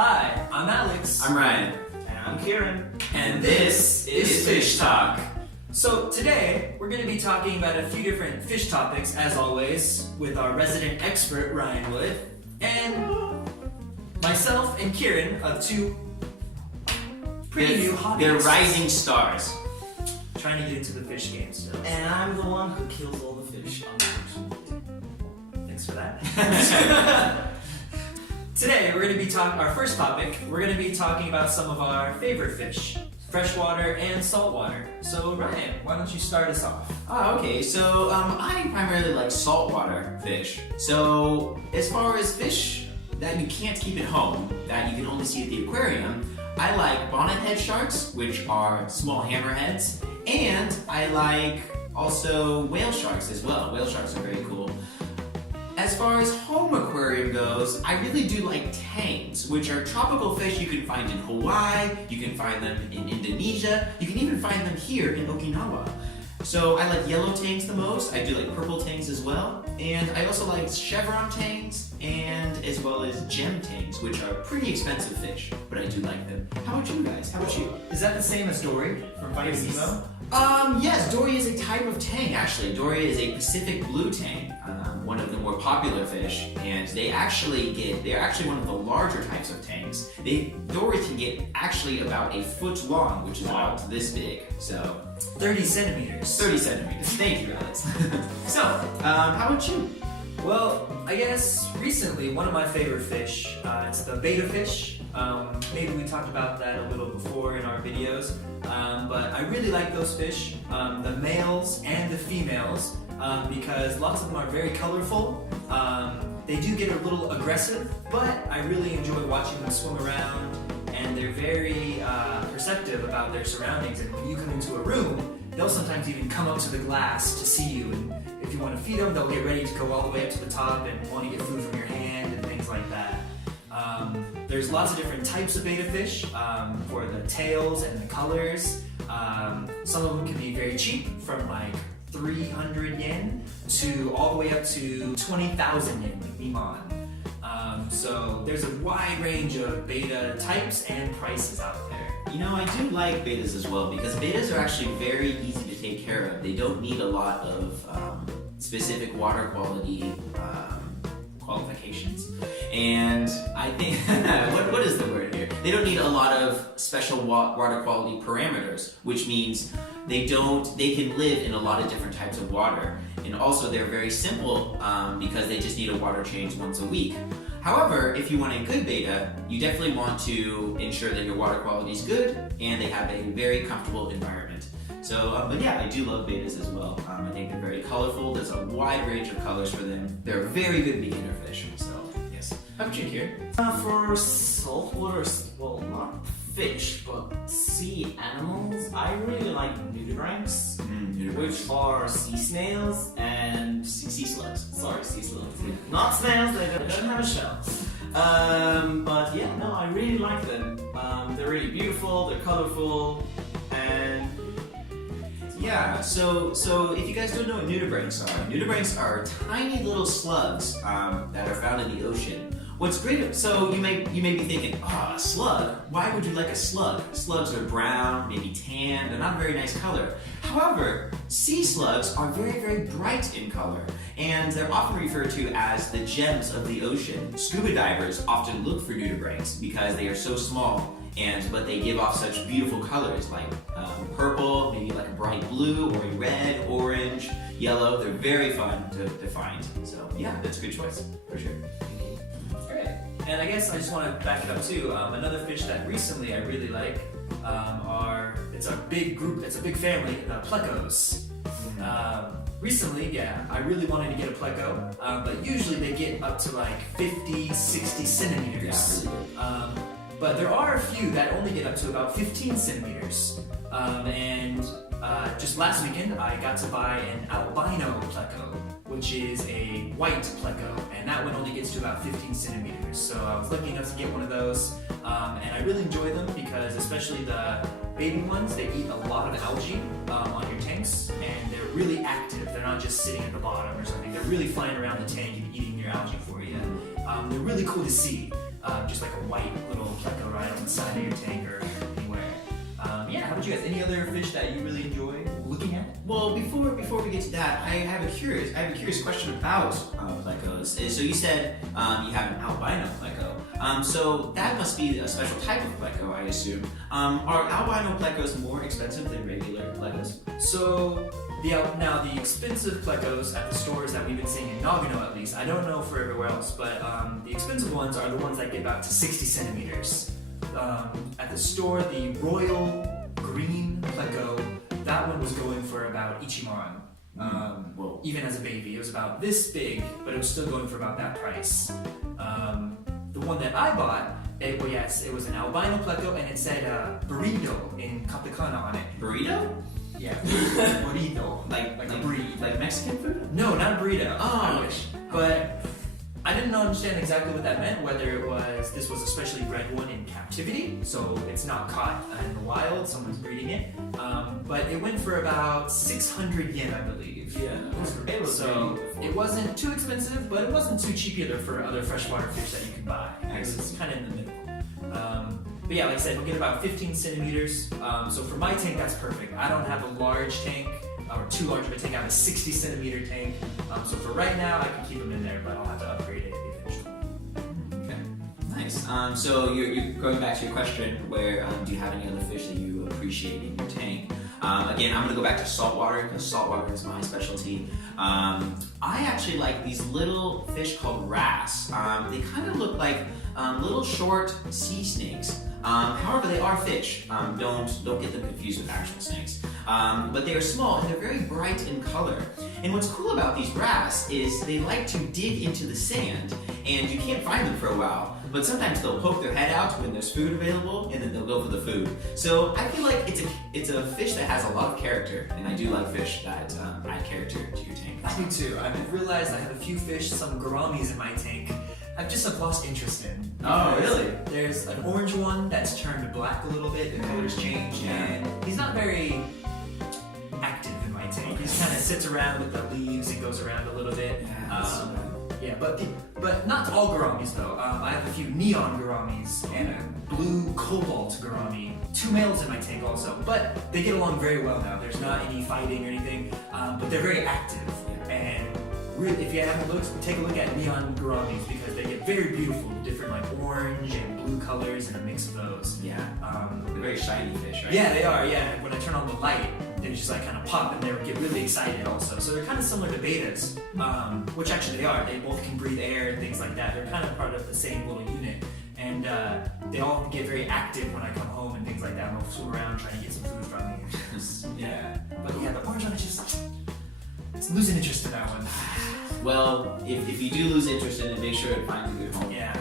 Hi, I'm Alex. I'm Ryan. And I'm Kieran. And this is Fish Talk. So today, we're going to be talking about a few different fish topics, as always, with our resident expert, Ryan Wood, and myself and Kieran of two pretty new hobbies. They're rising stars. Trying to get into the fish game still. And I'm the one who kills all the fish, unfortunately. Thanks for that. Today, we're going to be our first topic, we're going to be talking about some of our favorite fish, freshwater and saltwater. So Ryan, why don't you start us off? Okay. So I primarily like saltwater fish. So as far as fish that you can't keep at home, that you can only see at the aquarium, I like bonnethead sharks, which are small hammerheads, and I like also whale sharks as well. Whale sharks are very cool. As far as home aquarium goes, I really do like tangs, which are tropical fish you can find in Hawaii, you can find them in Indonesia, you can even find them here in Okinawa. So I like yellow tangs the most, I do like purple tangs as well, and I also like chevron tangs, and as well as gem tangs, which are pretty expensive fish, but I do like them. How about you guys? How about you? Is that the same as Dory from Finding Nemo? Yes, Dory is a type of tang actually. Dory is a Pacific blue tang, one of the more popular fish, and they're actually one of the larger types of tangs. Dory can get actually about a foot long, which is about this big. So 30 centimeters. 30 centimeters. Thank you, Alex. So, how about you? Well, I guess recently one of my favorite fish, it's the Betta Fish. Maybe we talked about that a little before in our videos, but I really like those fish, the males and the females, because lots of them are very colorful. They do get a little aggressive, but I really enjoy watching them swim around, and they're very perceptive about their surroundings, and when you come into a room, they'll sometimes even come up to the glass to see you, and if you want to feed them, they'll get ready to go all the way up to the top and want to get food from your hand and things like that. There's lots of different types of betta fish for the tails and the colors. Some of them can be very cheap, from like 300 yen to all the way up to 20,000 yen, like Niman. So there's a wide range of betta types and prices out there. You know, I do like bettas as well, because bettas are actually very easy to take care of. They don't need a lot of specific water quality qualifications. And I think, what is the word here? They don't need a lot of special water quality parameters, which means they can live in a lot of different types of water. And also they're very simple because they just need a water change once a week. However, if you want a good betta, you definitely want to ensure that your water quality is good and they have a very comfortable environment. So, but yeah, I do love bettas as well. I think they're very colorful. There's a wide range of colors for them. They're a very good beginner fish. So, yes. How about you, Kieran? For saltwater, well, not fish, but sea animals, I really like nudibranchs, which are sea snails and sea slugs. Sorry, sea slugs. Not snails, they don't have a shell. But yeah, no, I really like them. They're really beautiful, they're colorful, and yeah, so if you guys don't know what nudibranchs are tiny little slugs that are found in the ocean. What's great, so you may be thinking, a slug? Why would you like a slug? Slugs are brown, maybe tan, they're not a very nice color. However, sea slugs are very, very bright in color, and they're often referred to as the gems of the ocean. Scuba divers often look for nudibranchs because they are so small, but they give off such beautiful colors like purple, maybe like a bright blue, or a red, orange, yellow. They're very fun to find. So yeah, that's a good choice, for sure. Great. And I guess I just want to back it up too. Another fish that recently I really like it's a big family, the Plecos. Recently, yeah, I really wanted to get a Pleco, but usually they get up to like 50, 60 centimeters. Yeah, really but there are a few that only get up to about 15 centimeters. Just last weekend, I got to buy an albino Pleco, which is a white Pleco, and that one only gets to about 15 centimeters. So I was lucky enough to get one of those, and I really enjoy them because especially the baby ones, they eat a lot of algae on your tanks, and they're really active. They're not just sitting at the bottom or something. They're really flying around the tank and eating your algae for you. They're really cool to see, just like a white little side of your tank or anywhere. Yeah, how about you guys? Any other fish that you really enjoy looking at? Well, before we get to that, I have a curious question about Plecos. So you said you have an albino Pleco. So that must be a special type of Pleco, I assume. Are albino Plecos more expensive than regular Plecos? So now the expensive Plecos at the stores that we've been seeing in Nagano, at least, I don't know for everywhere else, but the expensive ones are the ones that get about to 60 centimeters. At the store, the Royal Green Pleco, that one was going for about Ichiman. Even as a baby, it was about this big, but it was still going for about that price. The one that I bought, it was an albino Pleco, and it said burrito in katakana on it. Burrito? Yeah, burrito, like a breed. Like Mexican food? No, not a burrito. Oh. I wish. But I didn't understand exactly what that meant, whether this was a specially bred one in captivity, so it's not caught in the wild, someone's breeding it. But it went for about 600 yen, I believe. Yeah, it was so it wasn't too expensive, but it wasn't too cheap either for other freshwater fish that you can buy. It was kind of in the middle. But yeah, like I said, we'll get about 15 centimeters. So for my tank, that's perfect. I don't have a large tank, or too large of a tank. I have a 60 centimeter tank. So for right now, I can keep them in there, but I'll have to upgrade it eventually. Okay, nice. So you're going back to your question, where do you have any other fish that you appreciate in your tank? Again, I'm going to go back to saltwater, because saltwater is my specialty. I actually like these little fish called wrasse. They kind of look like little short sea snakes. However, they are fish. Don't get them confused with actual snakes. But they are small and they're very bright in color. And what's cool about these wrasse is they like to dig into the sand, and you can't find them for a while. But sometimes they'll poke their head out when there's food available, and then they'll go for the food. So I feel like it's a fish that has a lot of character, and I do like fish that add character to your tank. I do too. I've realized I have a few fish, some gouramis in my tank. I've lost interest in. Oh, really? There's an orange one that's turned black a little bit, the color's changed, and he's not very active in my tank. He just kind of sits around with the leaves and goes around a little bit. Yeah, but not all gouramis though. I have a few neon gouramis and a blue cobalt gourami. 2 males in my tank also, but they get along very well now. There's not any fighting or anything, but they're very active. And really, if you haven't looked, take a look at neon gouramis because they get very beautiful, different like orange and blue colors and a mix of those. Yeah, they're very shiny fish, right? Yeah, they are. Yeah, when I turn on the light, they just like kind of pop and they get really excited also. So they're kind of similar to bettas, which actually they are. They both can breathe air and things like that. They're kind of part of the same little unit. And they all get very active when I come home and things like that. I'll swim around trying to get some food from me. Yeah. But yeah, the orange one, it's losing interest in that one. Well, if you do lose interest in it, make sure it finds a good home. Yeah.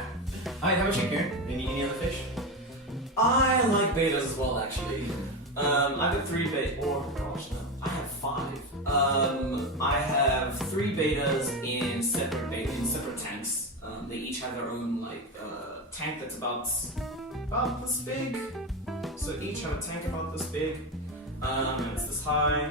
Alright, how about you, Karen? Any other fish? I like bettas as well, actually. I've got 3 bettas, or gosh, no, I have 5. I have 3 bettas in separate tanks. They each have their own tank that's about this big. So each have a tank about this big. It's this high.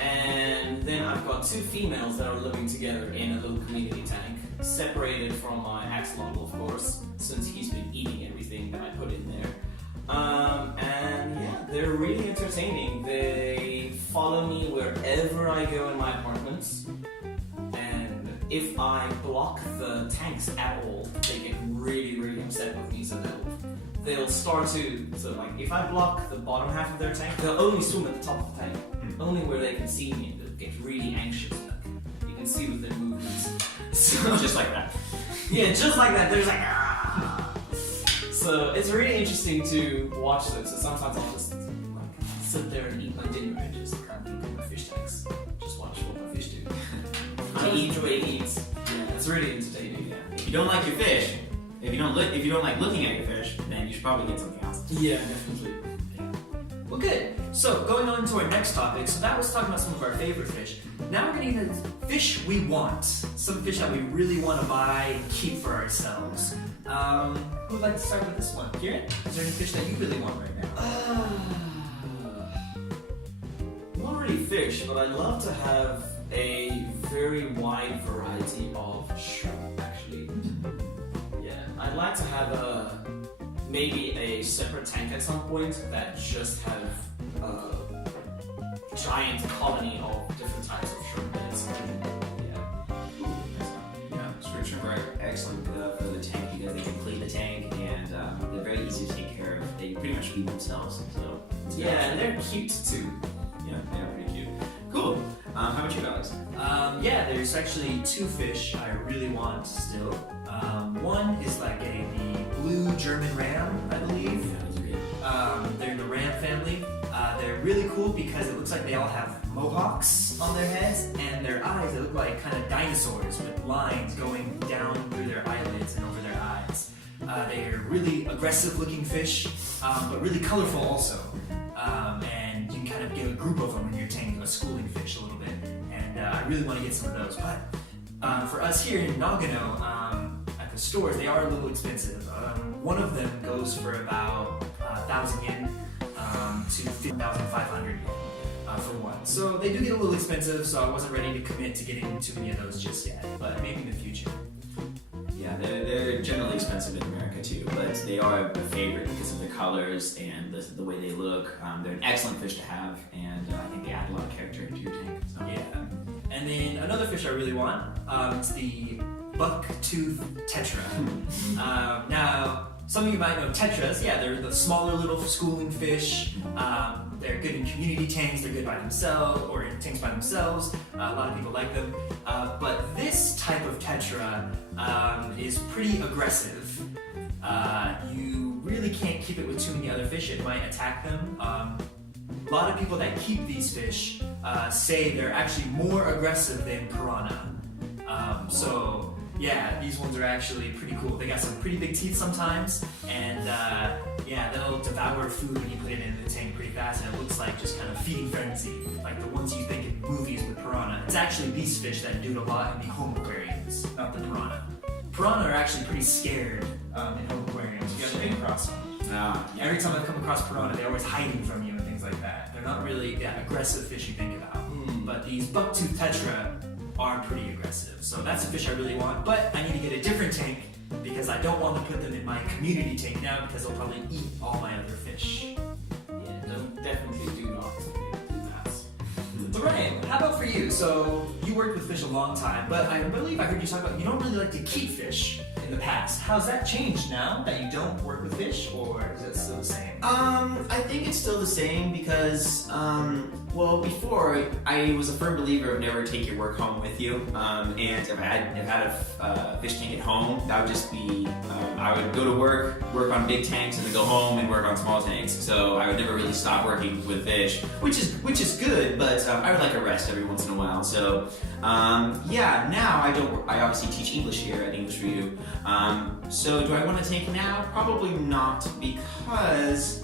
And then I've got 2 females that are living together in a little community tank, separated from my axolotl, of course, since he's been eating everything that I put in there. And yeah, they're really entertaining. They follow me wherever I go in my apartments. And if I block the tanks at all, they get really, really upset with me. So they'll start to, if I block the bottom half of their tank, they'll only swim at the top of the tank. Only where they can see me, and they'll get really anxious. You can see with their movements. So, just like that. Yeah, just like that. They're just like, ah. So it's really interesting to watch them. So sometimes I'll just sit there and eat my dinner and just kind of look at my fish tanks. Just watch what my fish do. I eat the way he eats. Yeah, it's really entertaining. Yeah. If you don't like your fish, if you don't like looking at your fish, then you should probably get something else. Yeah, definitely. Well, good. So, going on to our next topic. So that was talking about some of our favorite fish. Now we're going to get into fish we want. Some fish that we really want to buy and keep for ourselves. Who would like to start with this one? Kieran? Is there any fish that you really want right now? Not really fish, but I'd love to have a very wide variety of shrimp, actually. Yeah, I'd like to have maybe a separate tank at some point that just have a giant colony of different types of shrimp beds. Yeah, shrimp are excellent for the tank because they can clean the tank and they're very easy to take care of. They pretty much feed themselves. So yeah, and they're cute too. Yeah, they are pretty cute. Cool. How about you, Alex? Yeah, there's actually two fish I really want still. One is like the blue German ram, I believe. Yeah, those are good. They're in the ram family. They're really cool because it looks like they all have mohawks on their heads, and their eyes, they look like kind of dinosaurs with lines going down through their eyelids and over their eyes. They're really aggressive looking fish, but really colorful also. And you can kind of get a group of them in your tank, a schooling fish a little bit. And I really want to get some of those. But for us here in Nagano, at the stores, they are a little expensive. One of them goes for about 1,000 yen to 1,500 yen for one. So they do get a little expensive, so I wasn't ready to commit to getting too many of those just yet, but maybe in the future. Yeah, they're generally expensive in America too, but they are a favorite because of the colors and the way they look. They're an excellent fish to have, and I think they add a lot of character into your tank. So. Yeah. And then another fish I really want, it's the buck-tooth tetra. Now, some of you might know tetras. Yeah, they're the smaller little schooling fish. They're good in community tanks. They're good by themselves, or in tanks by themselves. A lot of people like them. But this type of tetra is pretty aggressive. You really can't keep it with too many other fish. It might attack them. A lot of people that keep these fish say they're actually more aggressive than piranha. So yeah, these ones are actually pretty cool. They got some pretty big teeth sometimes, and yeah, they'll devour food when you put it in the tank pretty fast, and it looks like just kind of feeding frenzy, like the ones you think in movies with piranha. It's actually these fish that do it a lot in the home aquariums, not the piranha. Piranha are actually pretty scared in home aquariums. You have to come across them. Every time I've come across piranha, they're always hiding from you and things like that. They're not really that aggressive fish you think about. But these bucktooth tetra are pretty aggressive. So that's a fish I really want, but I need to get a different tank because I don't want to put them in my community tank now because they'll probably eat all my other fish. Yeah, definitely do not do that. But Ryan, how about for you? So you worked with fish a long time, but I believe I heard you talk about you don't really like to keep fish in the past. How's that changed now that you don't work with fish, or is it still the same? I think it's still the same because, well, before I was a firm believer of never take your work home with you. And if I had a fish tank at home, that would just be I would go to work on big tanks, and then go home and work on small tanks. So I would never really stop working with fish, which is good. But I would like a rest every once in a while. So yeah, now I obviously teach English here at English For You. So do I want to take now? Probably not, because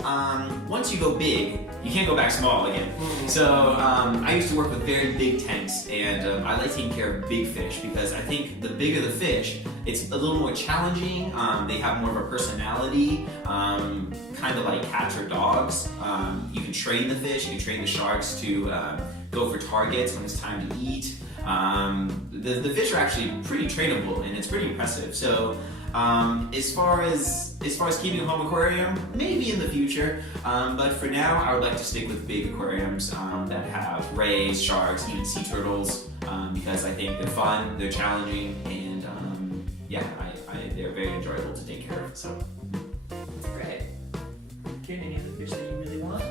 once you go big, you can't go back small again. So I used to work with very big tanks, and I like taking care of big fish because I think the bigger the fish, it's a little more challenging. They have more of a personality, kind of like cats or dogs. You can train the fish, you can train the sharks to go for targets when it's time to eat. The fish are actually pretty trainable, and it's pretty impressive. So as far as keeping a home aquarium, maybe in the future, but for now I would like to stick with big aquariums that have rays, sharks, even sea turtles, because I think they're fun, they're challenging, and yeah, they're very enjoyable to take care of. So Great. Kieran, any other fish that you really want?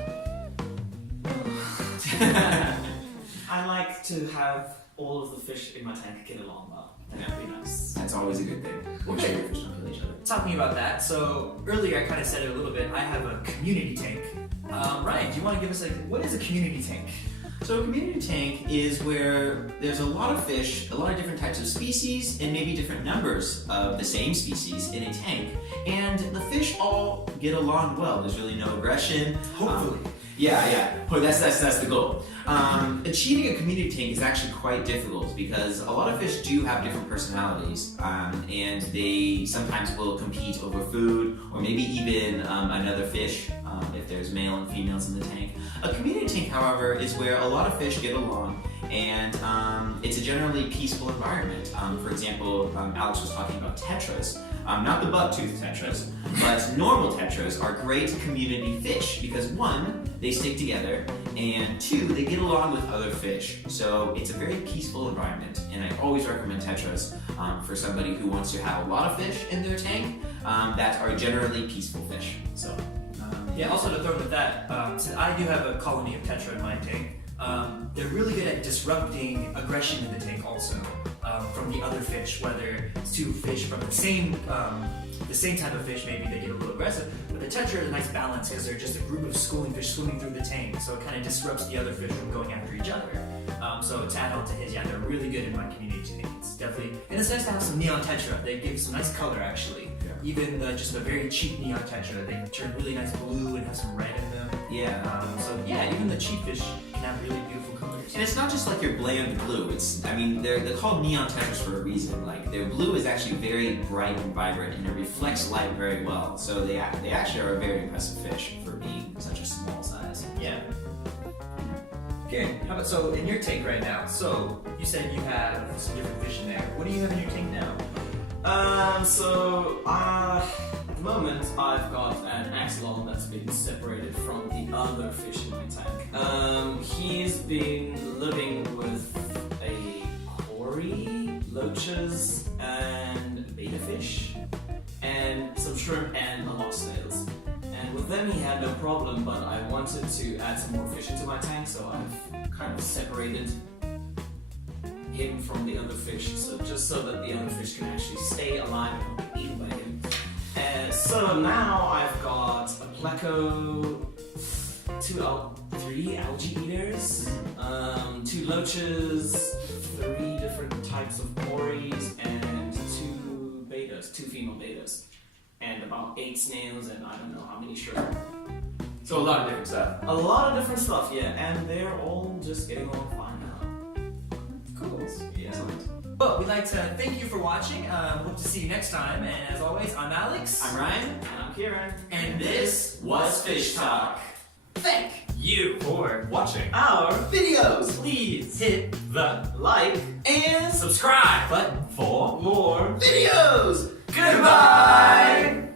I like to have all of the fish in my tank get along well. That'd be nice. that's always a good thing. Make sure your fish don't kill each other. Talking about that, so earlier I kind of said it a little bit. I have a community tank. Ryan, do you want to give us what is a community tank? So a community tank is where there's a lot of fish, a lot of different types of species, and maybe different numbers of the same species in a tank. And the fish all get along well. There's really no aggression. Hopefully. Yeah. Well, that's the goal. Achieving a community tank is actually quite difficult because a lot of fish do have different personalities, and they sometimes will compete over food or maybe even another fish if there's male and females in the tank. A community tank, however, is where a lot of fish get along, and it's a generally peaceful environment. For example, Alex was talking about tetras. Not the buck-tooth tetras, but normal tetras are great community fish because one, they stick together, and two, they get along with other fish. So it's a very peaceful environment, and I always recommend tetras for somebody who wants to have a lot of fish in their tank that are generally peaceful fish. So. Yeah, also to throw in with that, since I do have a colony of tetra in my tank, they're really good at disrupting aggression in the tank also from the other fish, whether it's two fish from the same type of fish, maybe they get a little aggressive, but the tetra is a nice balance because they're just a group of schooling fish swimming through the tank, so it kind of disrupts the other fish from going after each other. So to add on to his, yeah, they're really good in my community tank. It's definitely, and it's nice to have some neon tetra. They give some nice color actually. Even just a very cheap neon tetra, they turn really nice blue and have some red in them. Yeah. So yeah, even the cheap fish can have really beautiful colors. And it's not just like your bland blue. They're called neon tetras for a reason. Like their blue is actually very bright and vibrant, and it reflects light very well. So they actually are a very impressive fish for being such a small size. Yeah. Okay, how about so in your tank right now? So you said you have some different fish in there. What do you have in your tank now? At the moment, I've got an axolotl that's been separated from the other fish in my tank. He's been living with a cory, loaches, and betta fish, and some shrimp and a lot of snails. And with them, he had no problem, but I wanted to add some more fish into my tank, so I've kind of separated him from the other fish, so just so that the other fish can actually stay alive and not be eaten by him. So now I've got a Pleco, 3 algae eaters, 2 loaches, 3 different types of cories, and 2 bettas, 2 female bettas, and about 8 snails, and I don't know how many shrimp. So a lot of different stuff. A lot of different stuff, yeah, and they're all just getting along fine now. Cool. Yeah. But we'd like to thank you for watching. Hope to see you next time. And as always, I'm Alex. I'm Ryan. And I'm Kieran. And this was Fish Talk. Thank You for watching our videos. please hit The like and subscribe button for more videos. Goodbye.